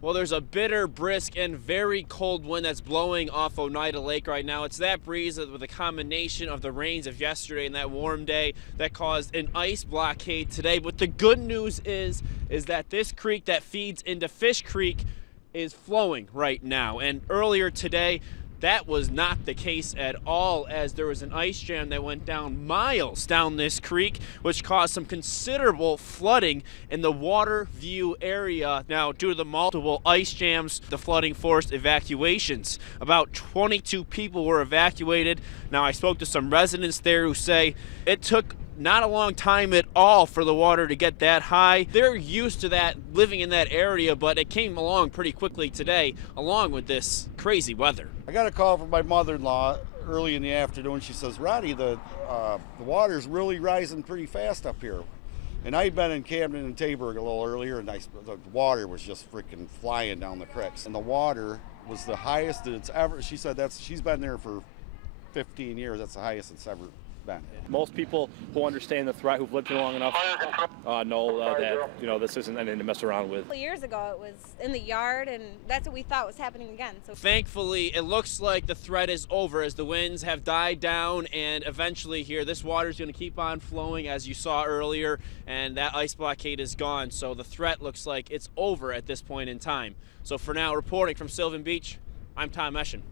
Well, there's a bitter, brisk, and very cold wind that's blowing off Oneida Lake right now. It's that breeze with a combination of the rains of yesterday and that warm day that caused an ice blockade today. But the good news is that this creek that feeds into Fish Creek is flowing right now. And earlier today, that was not the case at all, as there was an ice jam that went down miles down this creek, which caused some considerable flooding in the Waterview area. Now, due to the multiple ice jams, the flooding forced evacuations. About 22 people were evacuated. Now, I spoke to some residents there who say it took not a long time at all for the water to get that high. They're used to that, living in that area, but it came along pretty quickly today, along with this crazy weather. I got a call from my mother-in-law early in the afternoon. She says, Roddy, the water's really rising pretty fast up here. And I'd been in Camden and Taberg a little earlier, and the water was just freaking flying down the creeks. And the water was the highest that it's ever, she said she's been there for 15 years. That's the highest it's ever been. Most people who understand the threat, who've lived here long enough, know that this isn't anything to mess around with. Years ago, it was in the yard, and that's what we thought was happening again. So thankfully, it looks like the threat is over as the winds have died down, and eventually here, this water is going to keep on flowing as you saw earlier, and that ice blockade is gone. So the threat looks like it's over at this point in time. So for now, reporting from Sylvan Beach, I'm Tom Eschen.